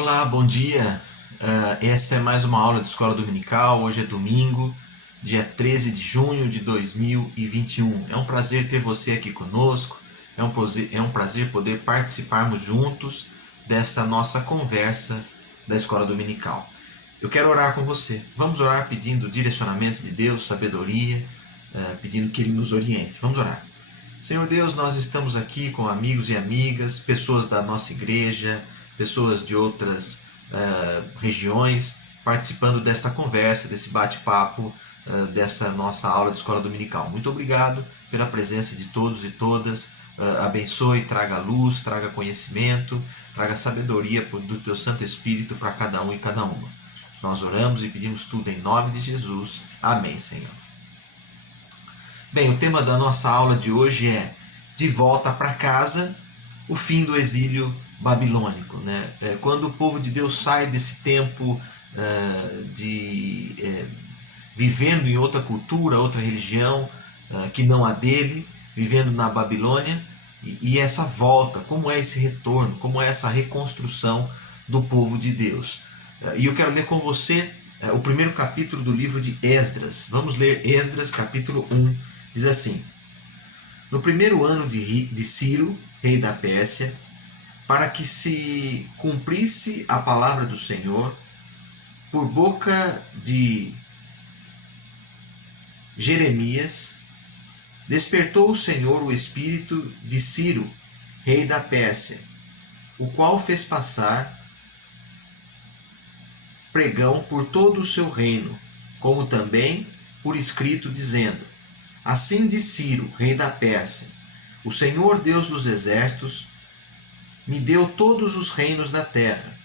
Olá, bom dia. Essa é mais uma aula de escola dominical. Hoje é domingo, dia 13 de junho de 2021. É um prazer ter você aqui conosco. É um prazer poder participarmos juntos dessa nossa conversa da escola dominical. Eu quero orar com você. Vamos orar pedindo direcionamento de Deus, sabedoria, pedindo que Ele nos oriente. Vamos orar. Senhor Deus, nós estamos aqui com amigos e amigas, pessoas da nossa igreja, pessoas de outras regiões, participando desta conversa, desse bate-papo, dessa nossa aula de escola dominical. Muito obrigado pela presença de todos e todas. Abençoe, traga luz, traga conhecimento, traga sabedoria do Teu Santo Espírito para cada um e cada uma. Nós oramos e pedimos tudo em nome de Jesus. Amém, Senhor. Bem, o tema da nossa aula de hoje é De Volta para Casa, o fim do exílio babilônico. Né? Quando o povo de Deus sai desse tempo vivendo em outra cultura, outra religião, que não a dele, vivendo na Babilônia, e essa volta, como é esse retorno, como é essa reconstrução do povo de Deus. E eu quero ler com você o primeiro capítulo do livro de Esdras. Vamos ler Esdras, capítulo 1. Diz assim: No primeiro ano de Ciro, rei da Pérsia, para que se cumprisse a palavra do Senhor, por boca de Jeremias, despertou o Senhor o espírito de Ciro, rei da Pérsia, o qual fez passar pregão por todo o seu reino, como também por escrito, dizendo: Assim diz Ciro, rei da Pérsia: O Senhor Deus dos exércitos me deu todos os reinos da terra.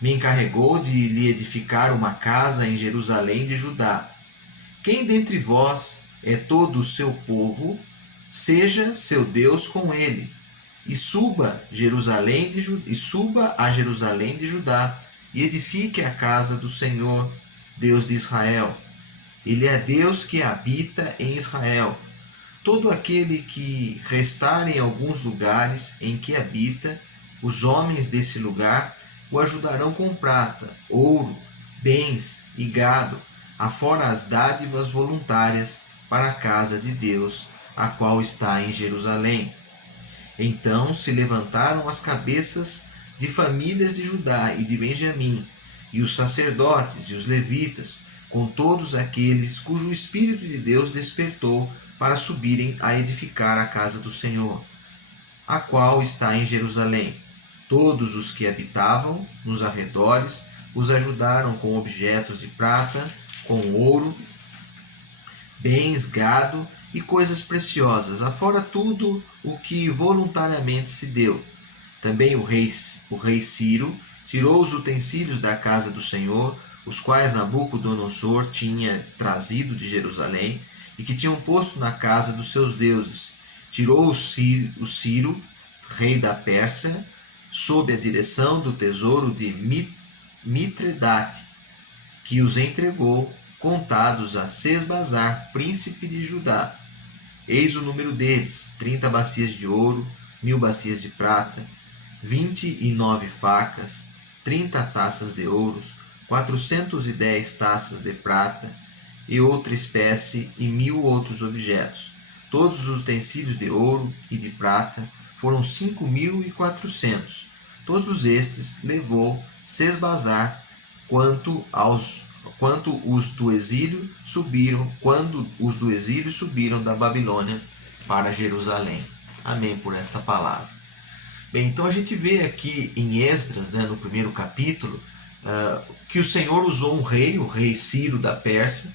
Me encarregou de lhe edificar uma casa em Jerusalém de Judá. Quem dentre vós é todo o seu povo, seja seu Deus com ele, e suba a Jerusalém de Judá, e edifique a casa do Senhor, Deus de Israel. Ele é Deus que habita em Israel. Todo aquele que restar em alguns lugares em que habita, os homens desse lugar o ajudarão com prata, ouro, bens e gado, afora as dádivas voluntárias para a casa de Deus, a qual está em Jerusalém. Então se levantaram as cabeças de famílias de Judá e de Benjamim, e os sacerdotes e os levitas, com todos aqueles cujo Espírito de Deus despertou para subirem a edificar a casa do Senhor, a qual está em Jerusalém. Todos os que habitavam nos arredores os ajudaram com objetos de prata, com ouro, bens, gado e coisas preciosas, afora tudo o que voluntariamente se deu. Também o rei Ciro tirou os utensílios da casa do Senhor, os quais Nabucodonosor tinha trazido de Jerusalém e que tinham posto na casa dos seus deuses. Tirou o Ciro, rei da Pérsia, sob a direção do tesouro de Mitredate, que os entregou, contados a Sesbazar, príncipe de Judá. Eis o número deles: 30 bacias de ouro, 1000 bacias de prata, 29 facas, 30 taças de ouro, 410 taças de prata e outra espécie e 1000 outros objetos. Todos os utensílios de ouro e de prata foram 5.400. Todos estes levou Sesbazar quando os do exílio subiram da Babilônia para Jerusalém. Amém por esta palavra. Bem, então a gente vê aqui em Esdras, no primeiro capítulo, que o Senhor usou o rei Ciro da Pérsia,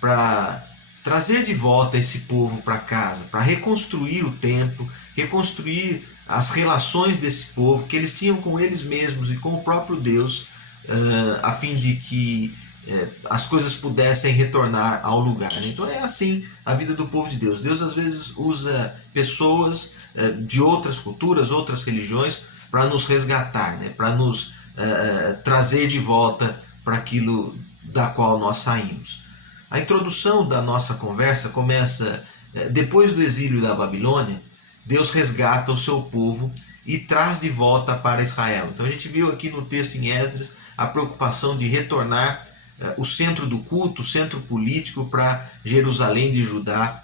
para trazer de volta esse povo para casa, para reconstruir o templo, reconstruir as relações desse povo que eles tinham com eles mesmos e com o próprio Deus, a fim de que as coisas pudessem retornar ao lugar. Então é assim a vida do povo de Deus. Deus às vezes usa pessoas de outras culturas, outras religiões, para nos resgatar, para nos trazer de volta para aquilo da qual nós saímos. A introdução da nossa conversa começa depois do exílio da Babilônia. Deus resgata o seu povo e traz de volta para Israel. Então a gente viu aqui no texto em Esdras a preocupação de retornar o centro do culto, o centro político para Jerusalém de Judá,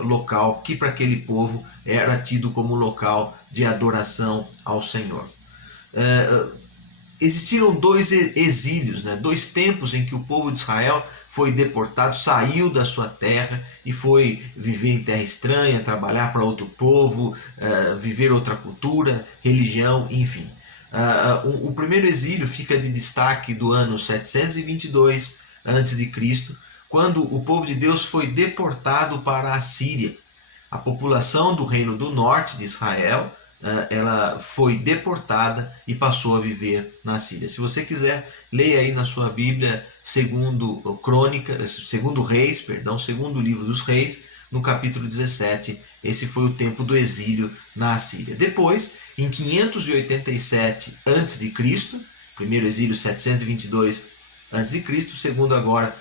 local que para aquele povo era tido como local de adoração ao Senhor. Existiram dois exílios, né? Dois tempos em que o povo de Israel foi deportado, saiu da sua terra e foi viver em terra estranha, trabalhar para outro povo, viver outra cultura, religião, enfim. O primeiro exílio fica de destaque do ano 722 a.C., quando o povo de Deus foi deportado para a Síria. A população do reino do norte de Israel, ela foi deportada e passou a viver na Síria. Se você quiser, leia aí na sua Bíblia segundo livro dos Reis, no capítulo 17, esse foi o tempo do exílio na Síria. Depois, em 587 a.C., primeiro exílio 722 a.C., segundo agora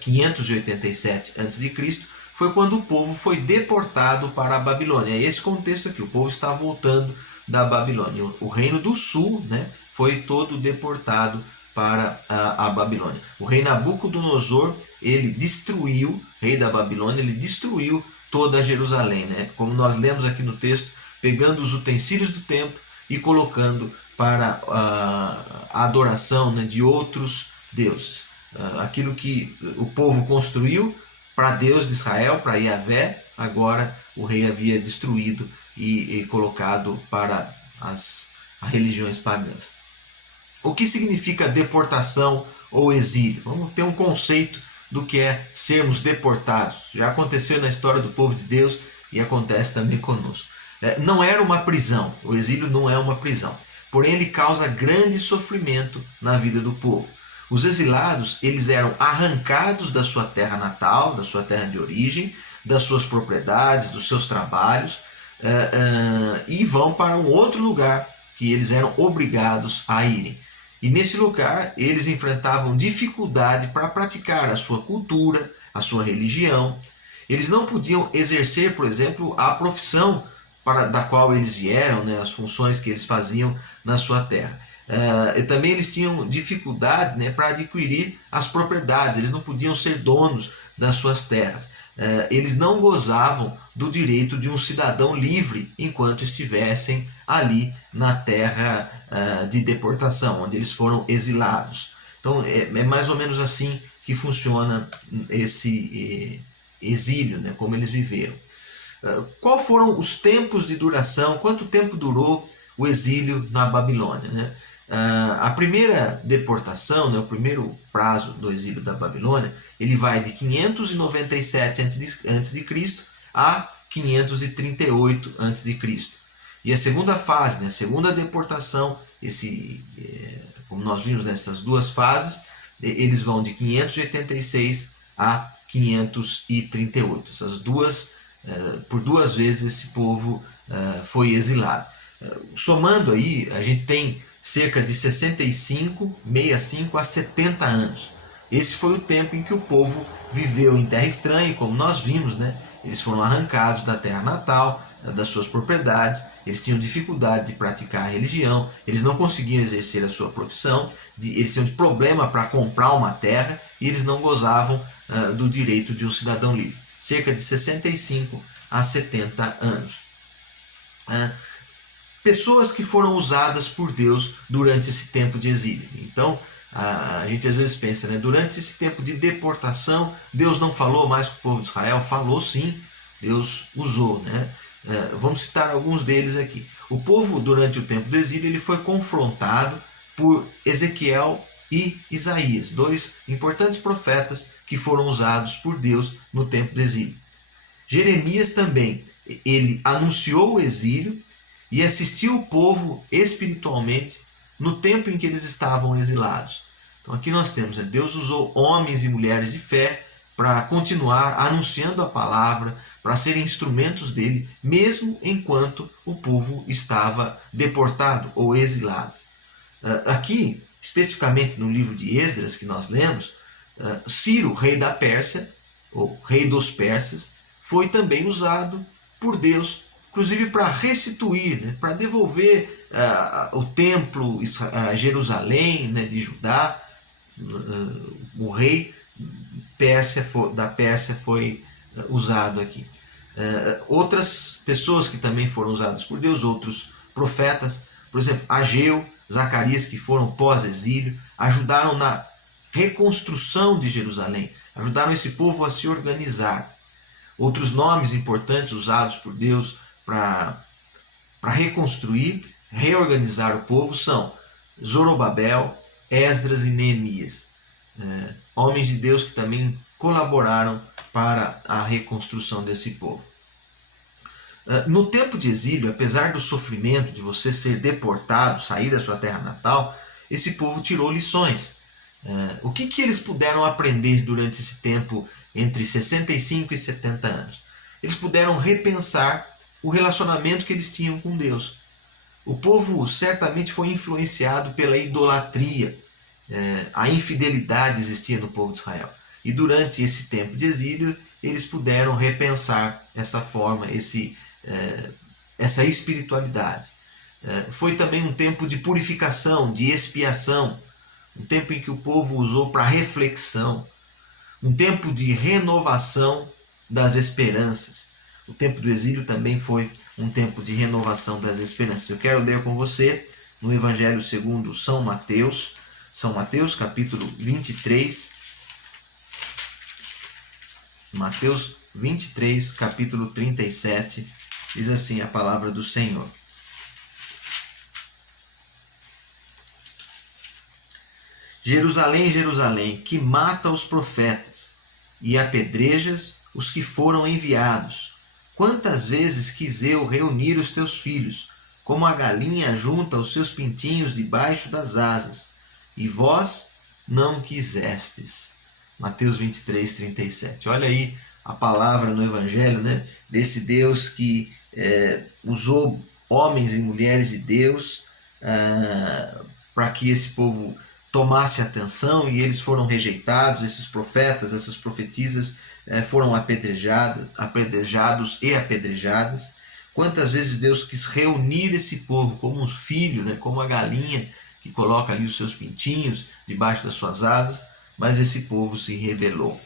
587 a.C., foi quando o povo foi deportado para a Babilônia. É esse contexto aqui, o povo está voltando da Babilônia. O reino do sul, né, foi todo deportado para a Babilônia. O rei Nabucodonosor, ele destruiu, rei da Babilônia, ele destruiu toda Jerusalém, né? Como nós lemos aqui no texto, pegando os utensílios do templo e colocando para a adoração, né, de outros deuses. Aquilo que o povo construiu para Deus de Israel, para Yahvé, agora o rei havia destruído e colocado para as religiões pagãs. O que significa deportação ou exílio? Vamos ter um conceito do que é sermos deportados. Já aconteceu na história do povo de Deus e acontece também conosco. Não era uma prisão, o exílio não é uma prisão, porém ele causa grande sofrimento na vida do povo. Os exilados, eles eram arrancados da sua terra natal, da sua terra de origem, das suas propriedades, dos seus trabalhos, e vão para um outro lugar que eles eram obrigados a irem. E nesse lugar, eles enfrentavam dificuldade para praticar a sua cultura, a sua religião. Eles não podiam exercer, por exemplo, a profissão da qual eles vieram, né, as funções que eles faziam na sua terra. E também eles tinham dificuldade, né, para adquirir as propriedades, eles não podiam ser donos das suas terras. Eles não gozavam do direito de um cidadão livre enquanto estivessem ali na terra de deportação, onde eles foram exilados. Então é mais ou menos assim que funciona esse exílio, né, como eles viveram. Qual foram os tempos de duração? Quanto tempo durou o exílio na Babilônia, né? A primeira deportação, né, o primeiro prazo do exílio da Babilônia, ele vai de 597 a.C. a 538 a.C. E a segunda fase, né, a segunda deportação, como nós vimos nessas duas fases, eles vão de 586 a 538. Por duas vezes esse povo foi exilado. Somando aí, a gente tem cerca de 65 a 70 anos. Esse foi o tempo em que o povo viveu em terra estranha, e como nós vimos, né, eles foram arrancados da terra natal, das suas propriedades, eles tinham dificuldade de praticar a religião, eles não conseguiam exercer a sua profissão, eles tinham problema para comprar uma terra e eles não gozavam do direito de um cidadão livre. Cerca de 65 a 70 anos. Pessoas que foram usadas por Deus durante esse tempo de exílio. Então, a gente às vezes pensa, né, durante esse tempo de deportação, Deus não falou mais com o povo de Israel? Falou sim, Deus usou, né? Vamos citar alguns deles aqui. O povo, durante o tempo do exílio, ele foi confrontado por Ezequiel e Isaías, dois importantes profetas que foram usados por Deus no tempo do exílio. Jeremias também, ele anunciou o exílio e assistiu o povo espiritualmente no tempo em que eles estavam exilados. Então aqui nós temos, né, Deus usou homens e mulheres de fé para continuar anunciando a palavra, para serem instrumentos dele, mesmo enquanto o povo estava deportado ou exilado. Aqui, especificamente no livro de Esdras que nós lemos, Ciro, rei da Pérsia, ou rei dos persas, foi também usado por Deus, inclusive para restituir, né, para devolver o templo a Jerusalém, né, de Judá. O rei da Pérsia foi usado aqui. Outras pessoas que também foram usadas por Deus, outros profetas, por exemplo, Ageu, Zacarias, que foram pós-exílio, ajudaram na reconstrução de Jerusalém, ajudaram esse povo a se organizar. Outros nomes importantes usados por Deus para reconstruir, reorganizar o povo são Zorobabel, Esdras e Neemias. Homens de Deus que também colaboraram para a reconstrução desse povo. No tempo de exílio, apesar do sofrimento de você ser deportado, sair da sua terra natal, esse povo tirou lições. O que eles puderam aprender durante esse tempo entre 65 e 70 anos? Eles puderam repensar o relacionamento que eles tinham com Deus. O povo certamente foi influenciado pela idolatria. A infidelidade existia no povo de Israel. E durante esse tempo de exílio, eles puderam repensar essa forma, essa espiritualidade. Foi também um tempo de purificação, de expiação, um tempo em que o povo usou para reflexão, um tempo de renovação das esperanças. O tempo do exílio também foi um tempo de renovação das esperanças. Eu quero ler com você no Evangelho segundo São Mateus, capítulo 23. Mateus 23, capítulo 37, diz assim a palavra do Senhor. Jerusalém, Jerusalém, que mata os profetas e apedrejas os que foram enviados. Quantas vezes quis eu reunir os teus filhos, como a galinha junta os seus pintinhos debaixo das asas, e vós não quisestes. Mateus 23, 37. Olha aí a palavra no Evangelho, né, desse Deus que usou homens e mulheres de Deus para que esse povo tomasse atenção, e eles foram rejeitados. Esses profetas, essas profetisas foram apedrejados e apedrejadas. Quantas vezes Deus quis reunir esse povo como um filho, né, como a galinha que coloca ali os seus pintinhos debaixo das suas asas, mas esse povo se rebelou.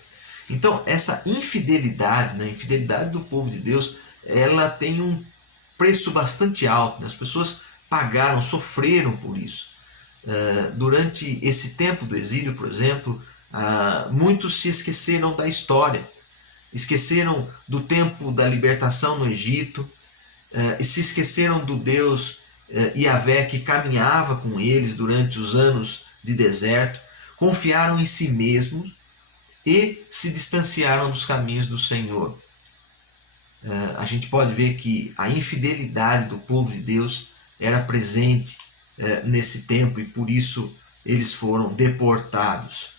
Então, essa infidelidade, né, a infidelidade do povo de Deus, ela tem um preço bastante alto, né? As pessoas pagaram, sofreram por isso. Durante esse tempo do exílio, por exemplo, muitos se esqueceram da história, esqueceram do tempo da libertação no Egito, e se esqueceram do Deus Yahvé que caminhava com eles durante os anos de deserto, confiaram em si mesmos e se distanciaram dos caminhos do Senhor. A gente pode ver que a infidelidade do povo de Deus era presente nesse tempo, e por isso eles foram deportados.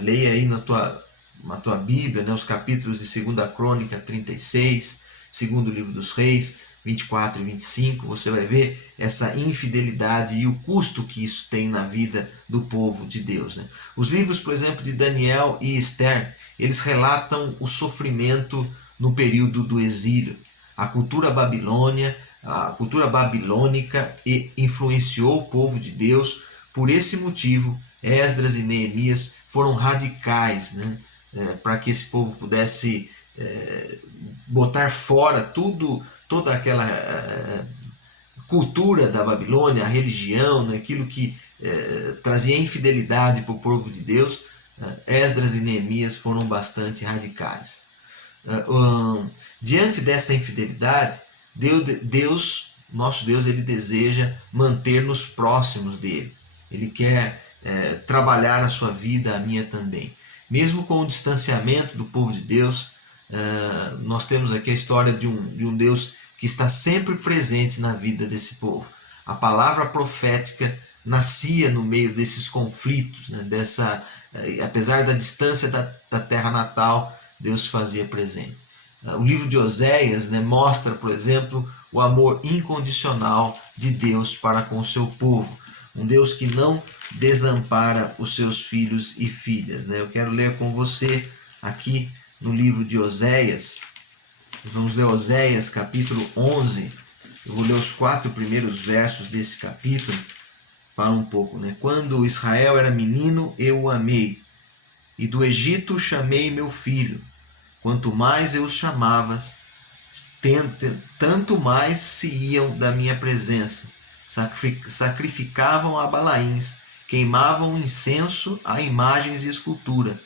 Leia aí na tua Bíblia, né, os capítulos de 2 Crônica 36, segundo livro dos Reis 24 e 25, você vai ver essa infidelidade e o custo que isso tem na vida do povo de Deus, né? Os livros, por exemplo, de Daniel e Esther, eles relatam o sofrimento no período do exílio. A cultura babilônica influenciou o povo de Deus. Por esse motivo, Esdras e Neemias foram radicais, né? Para que esse povo pudesse botar fora toda aquela cultura da Babilônia, a religião, né, aquilo que trazia infidelidade para o povo de Deus. Esdras e Neemias foram bastante radicais. Diante dessa infidelidade, Deus, nosso Deus, ele deseja manter-nos próximos dele. Ele quer trabalhar a sua vida, a minha também. Mesmo com o distanciamento do povo de Deus, nós temos aqui a história de um Deus que está sempre presente na vida desse povo. A palavra profética nascia no meio desses conflitos, né? Apesar da distância da terra natal, Deus se fazia presente. O livro de Oséias, né, mostra, por exemplo, o amor incondicional de Deus para com o seu povo. Um Deus que não desampara os seus filhos e filhas, né? Eu quero ler com você aqui no livro de Oséias, Vamos ler Oséias capítulo 11. Eu vou ler os 4 primeiros versos desse capítulo. Fala um pouco, né? Quando Israel era menino, eu o amei, e do Egito chamei meu filho. Quanto mais eu os chamavas, tanto mais se iam da minha presença. Sacrificavam a Balaíns, queimavam incenso a imagens de escultura.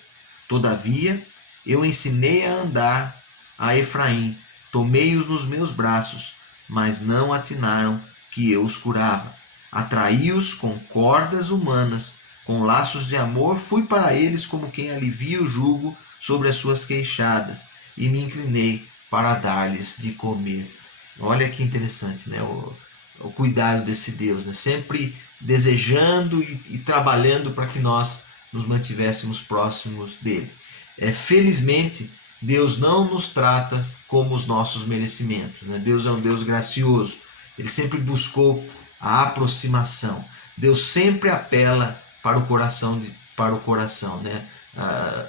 Todavia, eu ensinei a andar a Efraim, tomei-os nos meus braços, mas não atinaram que eu os curava. Atraí-os com cordas humanas, com laços de amor, fui para eles como quem alivia o jugo sobre as suas queixadas, e me inclinei para dar-lhes de comer. Olha que interessante, né? O cuidado desse Deus, né? Sempre desejando e trabalhando para que nós nos mantivéssemos próximos dele. Felizmente, Deus não nos trata como os nossos merecimentos, né? Deus é um Deus gracioso. Ele sempre buscou a aproximação. Deus sempre apela para o coração, né?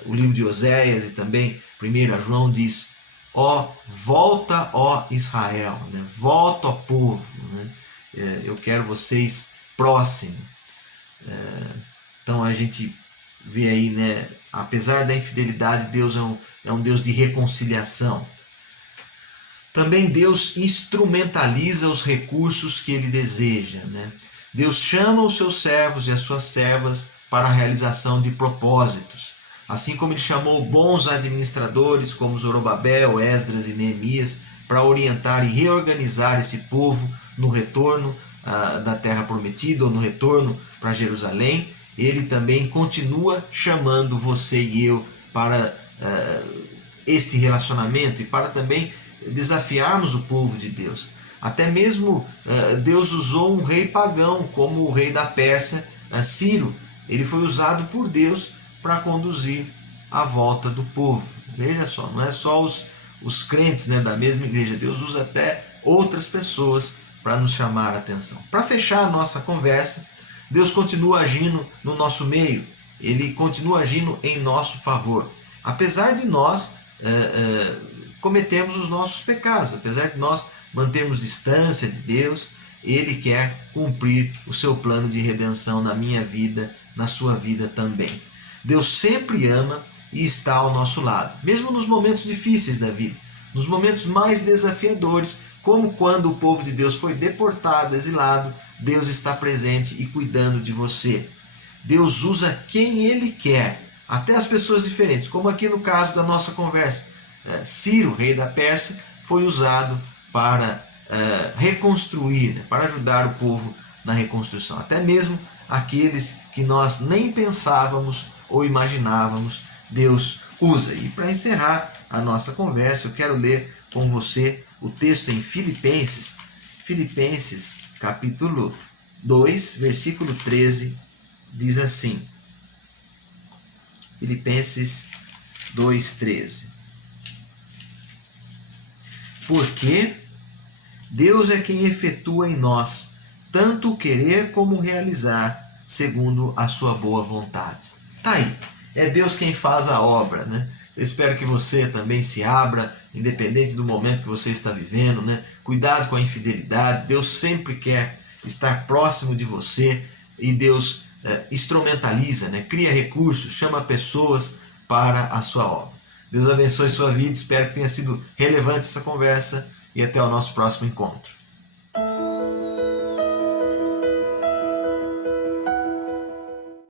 O livro de Oséias e também 1 João diz: ó, volta, ó Israel, né? Volta, ó povo, né? Eu quero vocês próximos. Então a gente vê aí, né? Apesar da infidelidade, Deus é um Deus de reconciliação. Também Deus instrumentaliza os recursos que Ele deseja, né? Deus chama os seus servos e as suas servas para a realização de propósitos. Assim como Ele chamou bons administradores como Zorobabel, Esdras e Neemias para orientar e reorganizar esse povo no retorno da terra prometida ou no retorno para Jerusalém, Ele também continua chamando você e eu para este relacionamento e para também desafiarmos o povo de Deus. Até mesmo Deus usou um rei pagão, como o rei da Pérsia, Ciro. Ele foi usado por Deus para conduzir a volta do povo. Veja só, não é só os crentes, né, da mesma igreja. Deus usa até outras pessoas para nos chamar a atenção. Para fechar a nossa conversa, Deus continua agindo no nosso meio. Ele continua agindo em nosso favor. Apesar de nós cometemos os nossos pecados, apesar de nós mantermos distância de Deus, Ele quer cumprir o seu plano de redenção na minha vida, na sua vida também. Deus sempre ama e está ao nosso lado, mesmo nos momentos difíceis da vida, nos momentos mais desafiadores, como quando o povo de Deus foi deportado, exilado, Deus está presente e cuidando de você. Deus usa quem Ele quer, até as pessoas diferentes, como aqui no caso da nossa conversa. Ciro, rei da Pérsia, foi usado para reconstruir, né, para ajudar o povo na reconstrução. Até mesmo aqueles que nós nem pensávamos ou imaginávamos, Deus usa. E para encerrar a nossa conversa, eu quero ler com você o texto em Filipenses, capítulo 2, versículo 13, diz assim, Filipenses 2,13. Porque Deus é quem efetua em nós tanto o querer como o realizar, segundo a sua boa vontade. Tá aí, é Deus quem faz a obra, né? Eu espero que você também se abra, independente do momento que você está vivendo, né? Cuidado com a infidelidade. Deus sempre quer estar próximo de você e Deus instrumentaliza, né? Cria recursos, chama pessoas para a sua obra. Deus abençoe sua vida, espero que tenha sido relevante essa conversa e até o nosso próximo encontro.